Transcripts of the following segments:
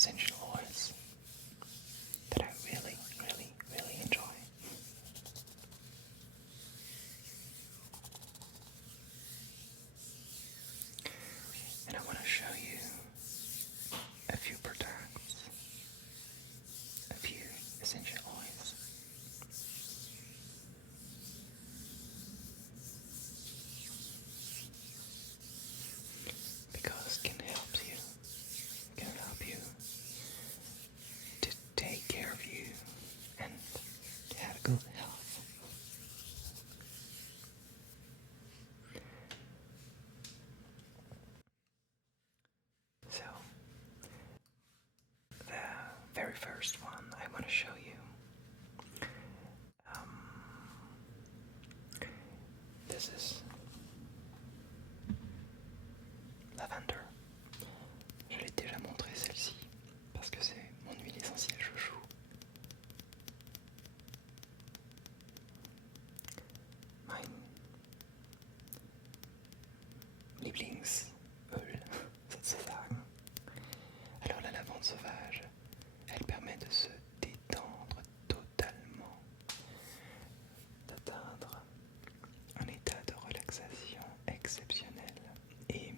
essential oils that I really, really, really enjoy. And I want to show you a few products, a few essential oils. Because can help you to take care of you and to have good health. So, the very first one I want to show you, this is lavender. Je l'ai déjà montré celle-ci parce que c'est mon huile essentielle chouchou. Mein Lieblingsöl sozusagen. Alors la lavande sauvage, elle permet de se détendre totalement, d'atteindre un état de relaxation exceptionnel et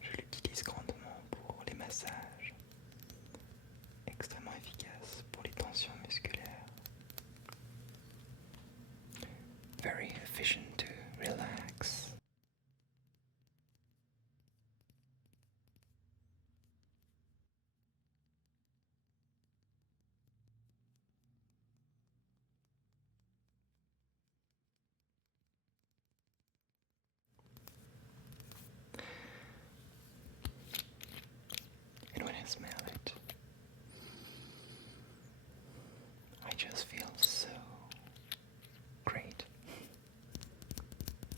je l'utilise grandement pour les massages, extrêmement efficace pour les tensions musculaires. Very efficient to relax. And when I smell it, I just feel so great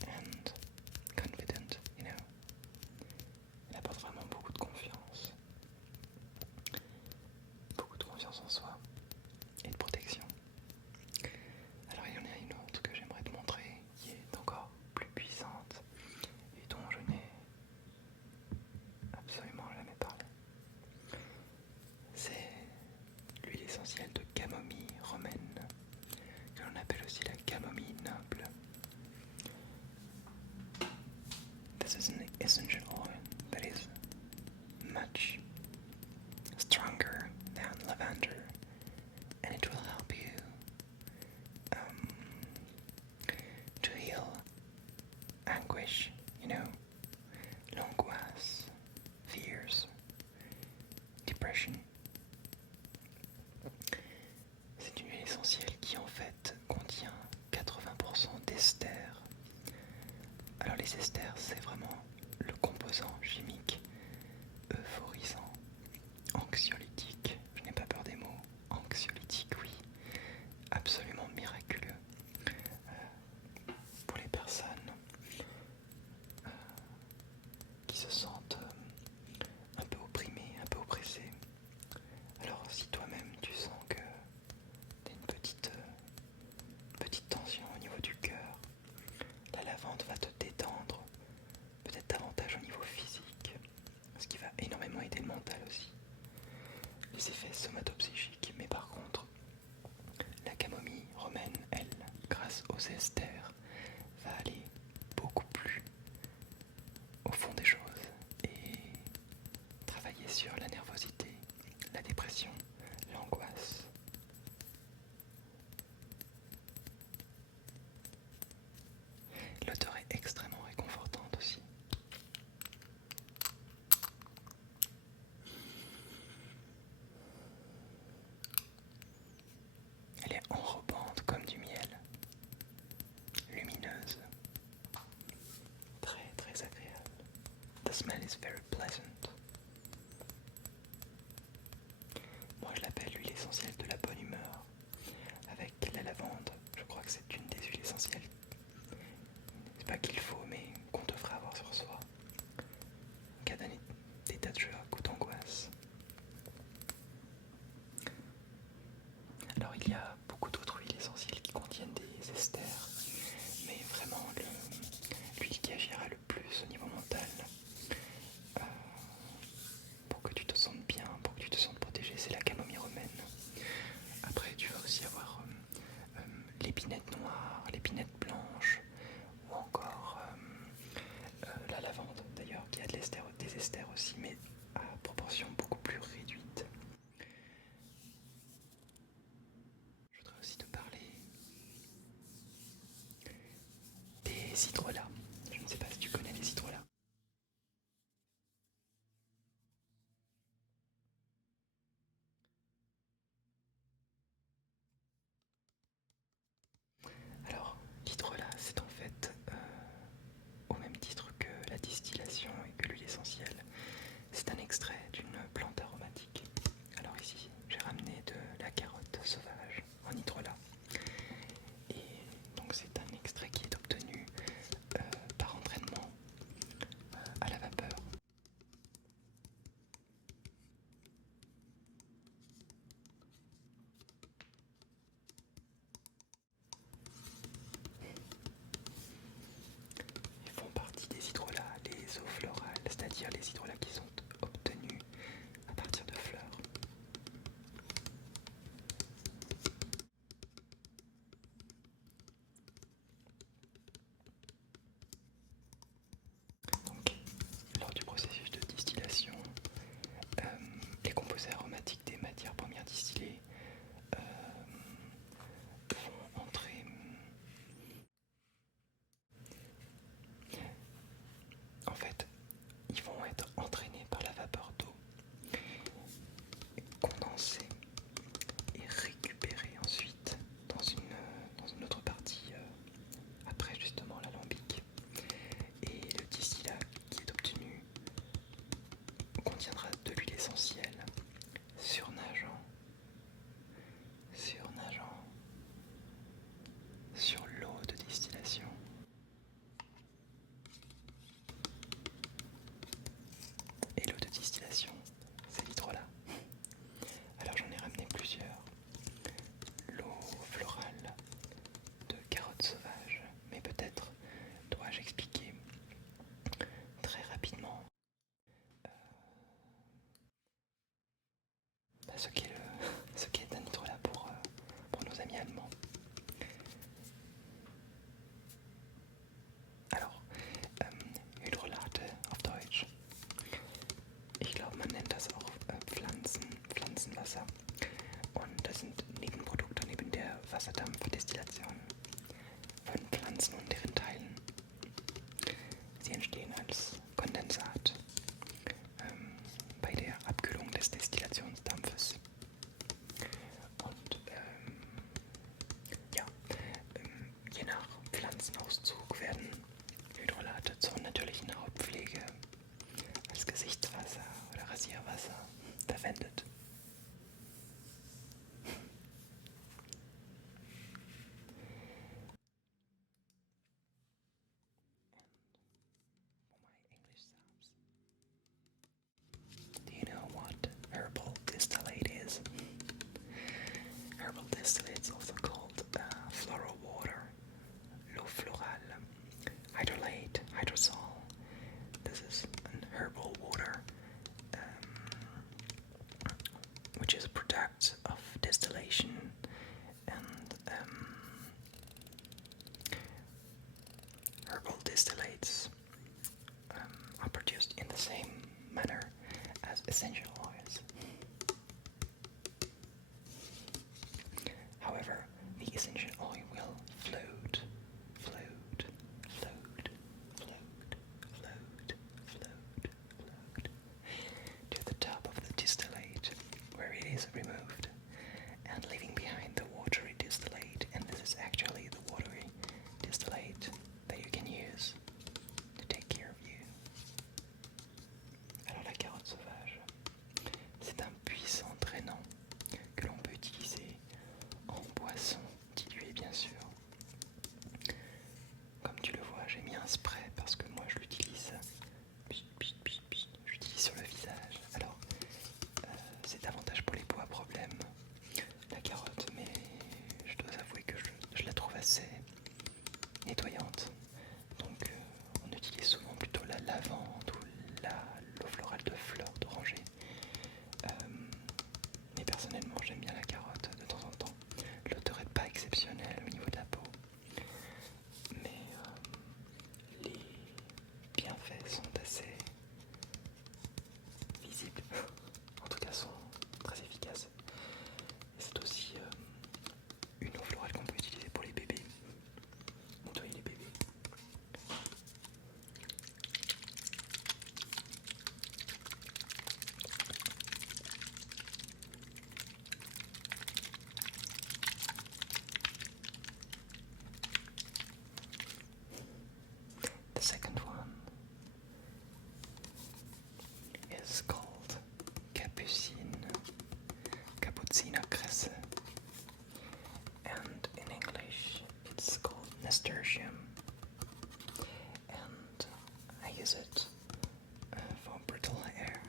and confident, you know. Elle apporte vraiment beaucoup de confiance en soi et de protection. Alors il y en a une autre que j'aimerais te montrer qui est encore plus puissante et dont je n'ai absolument jamais parlé. C'est l'huile essentielle de camomille romaine, que l'on appelle aussi la camomille noble. This is an essential oil that is much stronger than lavender, and it will help you to heal anguish, you know, l'angoisse, fears, depression. C'est une huile essentielle qui en fait contient 80% d'ester. Alors les esters, c'est vraiment le composant chimique euphorisant, anxiolytique, je n'ai pas peur des mots, anxiolytique, oui, absolument miraculeux pour les personnes qui se sentent un peu opprimées, un peu oppressées. Alors si toi-même tu sens que tu as une petite tension au niveau du cœur, la lavande va te détendre, peut-être davantage au niveau physique, ce qui va énormément aider le mental aussi. Les effets somatopsychiques, mais par contre, la camomille romaine, elle, grâce aux esters, va aller beaucoup plus au fond des choses et travailler sur la nervosité, la dépression, l'angoisse. L'odeur est extrêmement réconfortante aussi. Elle est enrobante comme du miel, lumineuse, très très agréable. The smell is very pleasant. Moi je l'appelle l'huile essentielle de la bonne humeur, avec la lavande. Je crois que c'est une des huiles essentielles. C'est pas qu'il faut, mais qu'on devrait avoir sur soi en cas d'état de choc ou d'angoisse. Alors il y a beaucoup d'autres huiles essentielles qui contiennent des esters, mais vraiment l'huile qui agira le plus au niveau mental pour que tu te sentes bien, pour que tu te ce qu'est un hydrolat pour nos amis allemands. Alors, Hydrolate auf Deutsch. Ich glaube, man nennt das auch Pflanzenwasser. Und das sind Nebenprodukte neben der Wasserdampfdestillation von Pflanzen und deren Teilen. Sie entstehen als Kondensat bei der Abkühlung des Destillationsdampfes. Und je nach Pflanzenauszug werden Hydrolate zur natürlichen Hautpflege als Gesichtswasser oder Rasierwasser verwendet. Do you know what herbal distillate is? Herbal distillate is also called floral water, l'eau florale, hydrolate, hydrosol. This is an herbal water which is a product of distillation, and herbal distillates are produced in the same manner as essential oils. However, the essential oil will float to the top of the distillate, where it is removed, and leaving behind the watery distillate, and this is actually the watery distillate that you can use to take care of you. Alors la carotte sauvage, c'est un puissant drainant que l'on peut utiliser en boisson diluée bien sûr. Comme tu le vois, j'ai mis un spray parce que moi je l'utilise. J'utilise sur le visage. Alors c'est davantage pour les peaux à problème, la carotte, mais je dois avouer que je la trouve assez nettoyante. Donc on utilise souvent plutôt la lavande ou l'eau florale de fleurs d'oranger. Mais personnellement j'aime bien la carotte de temps en temps. L'odeur n'est pas exceptionnelle au niveau de la peau, mais les bienfaits sont assez visibles, en tout cas sont très efficaces. C'est aussi une eau florale qu'on peut utiliser pour les bébés, nettoyer les bébés. The second one is called Kapuzinerkresse, and in English it's called nasturtium, and I use it for brittle hair.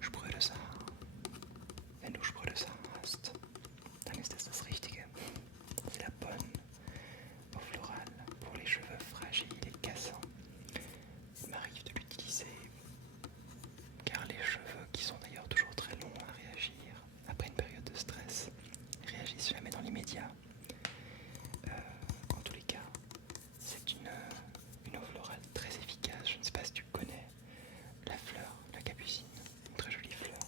Sprödes Haar. Wenn du sprödes Haar hast, dann ist das Richtige. C'est la bonne eau florale pour les cheveux fragiles et cassants. Il m'arrive de l'utiliser car les cheveux, qui sont d'ailleurs toujours très longs à réagir après une période de stress, réagissent jamais dans l'immédiat. En tous les cas, c'est une eau florale très efficace. Je ne sais pas si tu connais la fleur, la capucine, une très jolie fleur.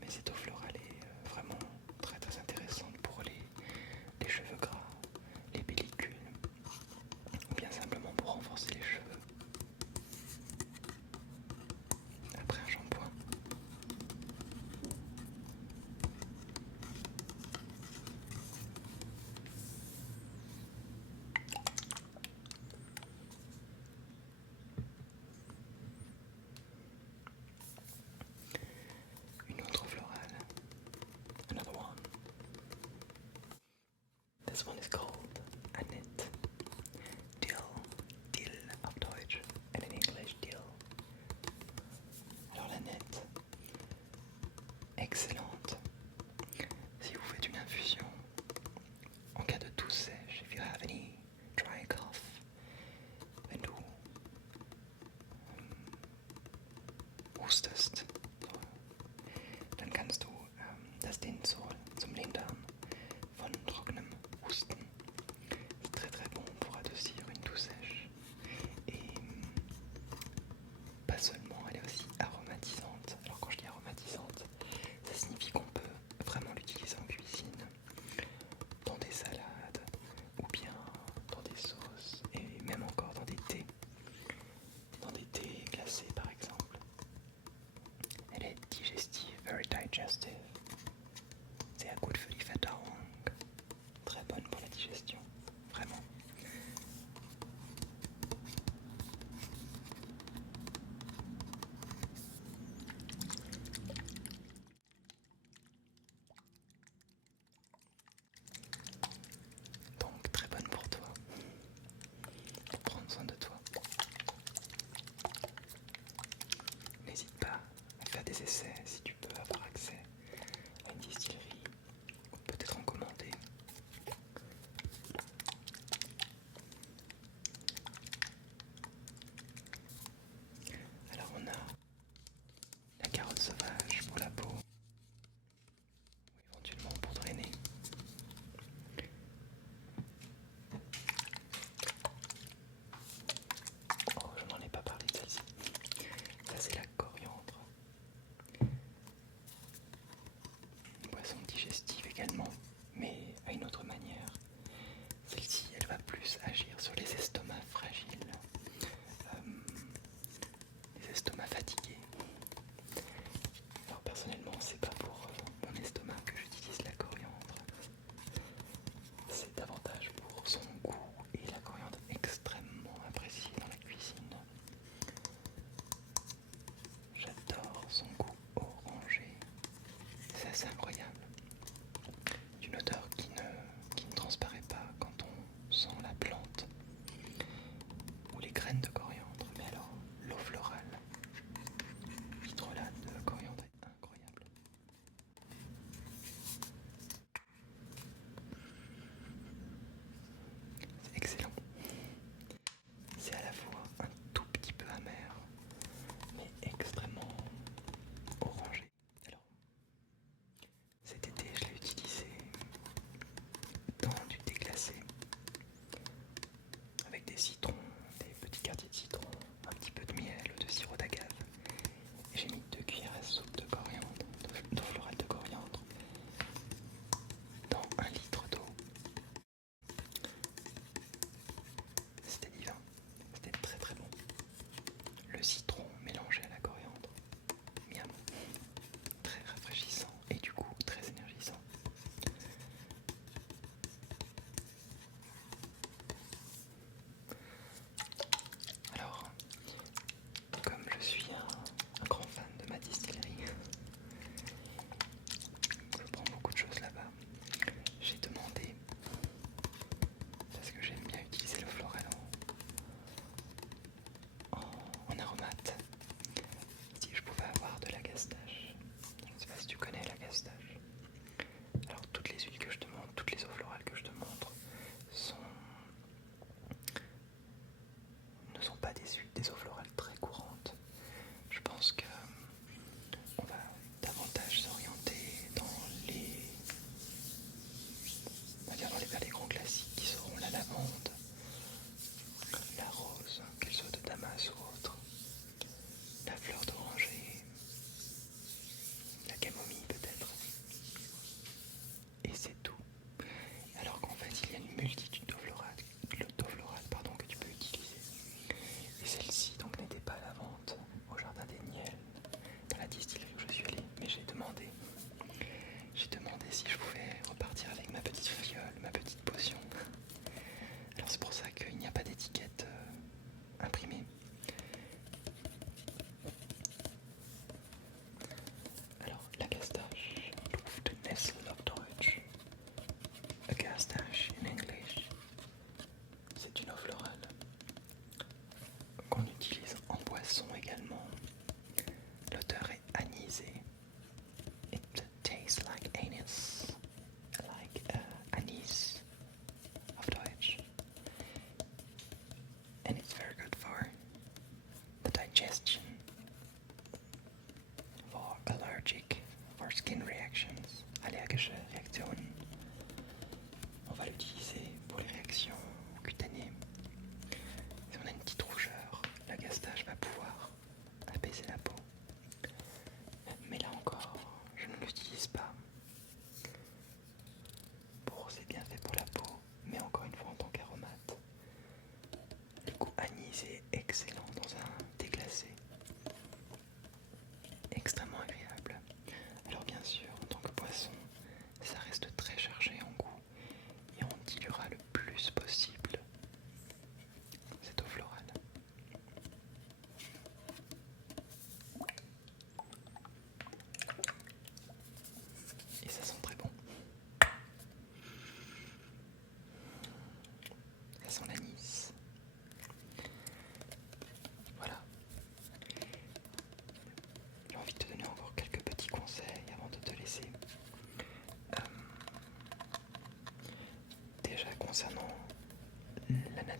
Mais cette eau florale est vraiment très très intéressante pour les cheveux gras, les pellicules, ou bien simplement pour renforcer les cheveux après un shampoing. Une autre florale, another one. This one is called Annette. Dill auf Deutsch, and in English Dill. Alors l'Annette, excellente si vous faites une infusion en cas de toux sèche, if you have any dry cough, wenn du hustest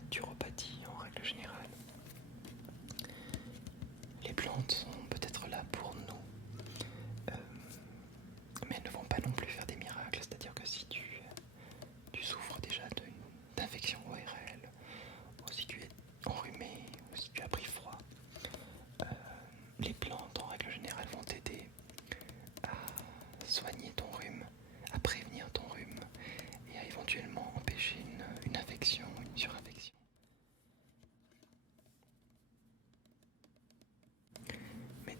naturopathie en règle générale. Les plantes sont peut-être là pour nous, mais elles ne vont pas non plus faire des miracles. C'est-à-dire que si tu souffres déjà d'infection ORL, ou si tu es enrhumé, ou si tu as pris froid, les plantes en règle générale vont t'aider à soigner ton rhume, à prévenir ton rhume et à éventuellement empêcher une infection, une surinfection. Mais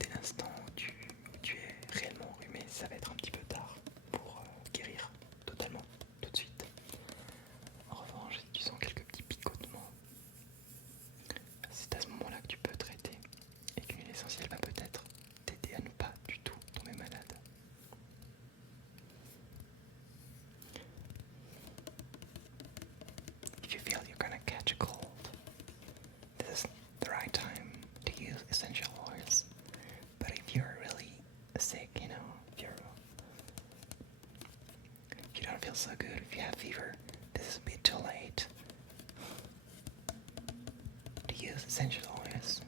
dès l'instant où tu es réellement enrhumé, ça va être un petit peu tard pour guérir totalement, tout de suite. En revanche, si tu sens quelques petits picotements, c'est à ce moment-là que tu peux traiter et que l'huile essentielle va peut-être t'aider à ne pas du tout tomber malade. If you feel you're gonna catch a cold, this is the right time to use essential oils. But if you're really sick, if you don't feel so good, if you have fever, this is a bit too late to use essential oils.